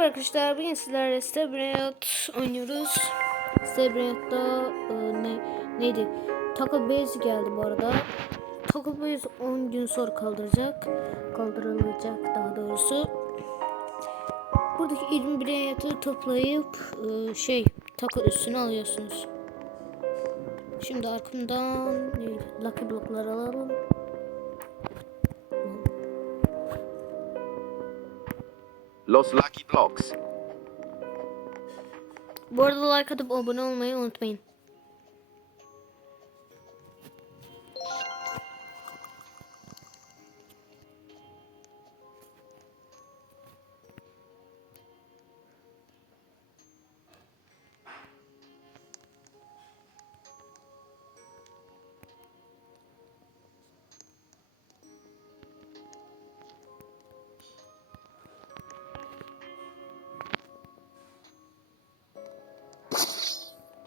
Merhaba arkadaşlar, bugün sizlerle Stebriyot oynuyoruz. Stebriyot'ta e, ne, neydi? Taco Base geldi bu arada. Taco Base 10 gün sonra kaldıracak. Kaldırılacak daha doğrusu. Buradaki 20 Briyot'u toplayıp e, şey taco üstüne alıyorsunuz. Şimdi arkamdan neydi? Lucky bloklar alalım. Los Lucky Blocks. Bu arada like atıp abone olmayı unutmayın.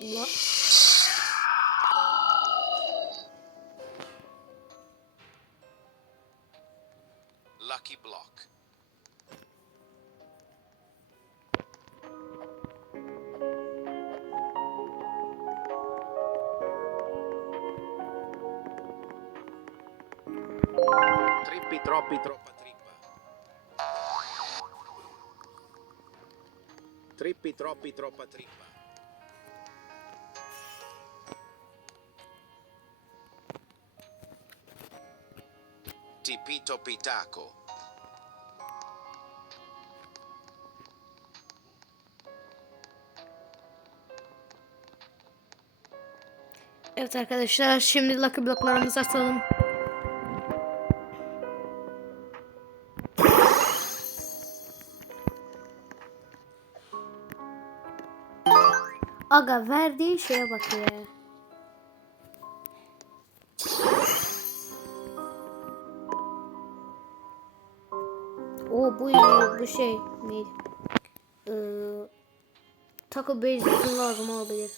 La- Lucky Block. Trippi troppi troppa trippa. Trippi troppi troppa trippa. Tipito pitaco. Evet arkadaşlar şimdi lucky bloklarımızı atalım. Aga verdiği şeye bak. Bu bu şey neydi? Ee, Taco Bell için lazım olabilir.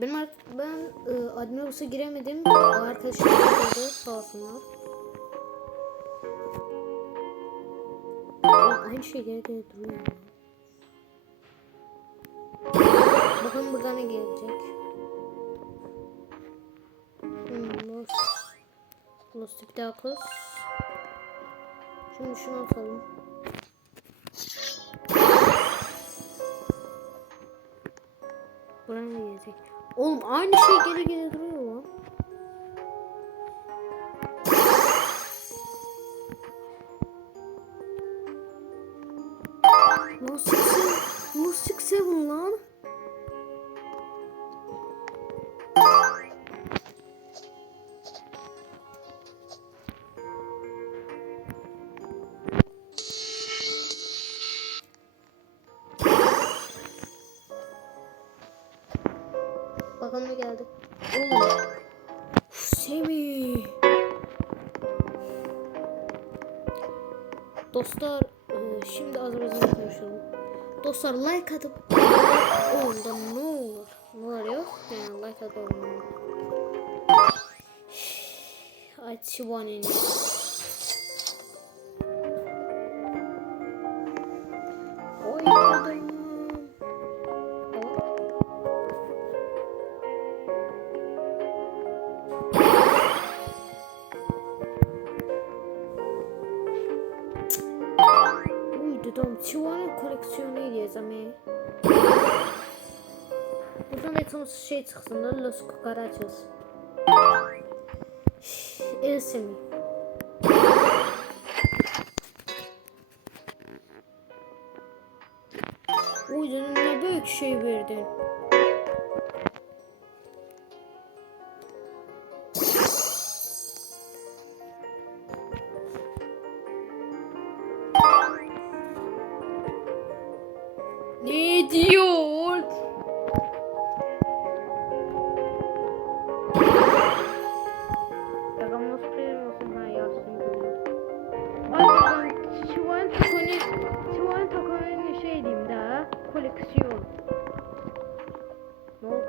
Benim artık ben e, Admirals'a giremedim. O arkadaşım girdi sağ olsunlar. Aynı şey geri geri duruyor. Bakalım burada ne gelecek. Hmm, Los, Los Tipitacos. Şimdi şunu atalım. Buraya gelecek? Oğlum aynı şey geri geri duruyor lan. Lan six seven, lan geldi. Oğlum. Uf, Semih. Dostlar e, şimdi Azerbaycan'da konuşalım. Dostlar like atıp onda ne olur? Ne yok? Yani like atıp. Ay Çivaneni. Dedem Çivan'ın koleksiyonu diyeceğim ya. Buradan da tam şey çıksın da Los Cucarachas. Else mi? Uy dedim ne büyük şey verdin.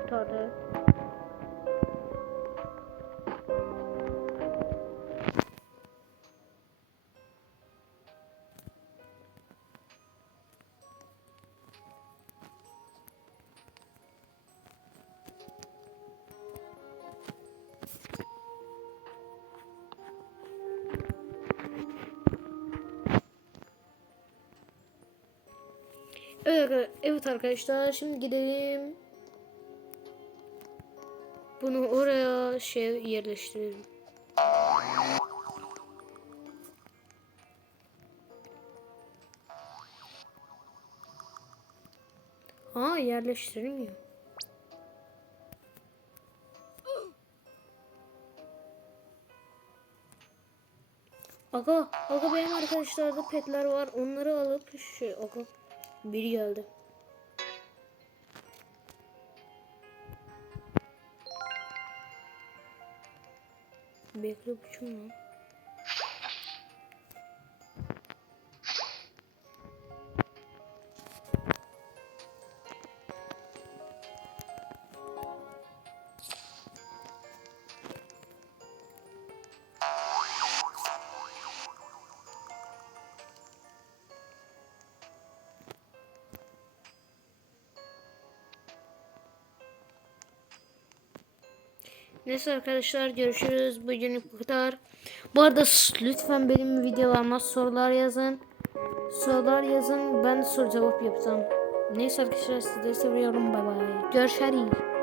kurtardı. Evet arkadaşlar şimdi gidelim. Bunu oraya şey yerleştirelim. Ha yerleştirilmiyor. Aga, aga benim arkadaşlarda petler var. Onları alıp şey, aga biri geldi. Bu kim Neyse arkadaşlar görüşürüz. Bugünlük bu kadar. Bu arada lütfen benim videolarıma sorular yazın. Sorular yazın. Ben soru cevap yapacağım. Neyse arkadaşlar sizleri seviyorum. Bay bay. Görüşürüz.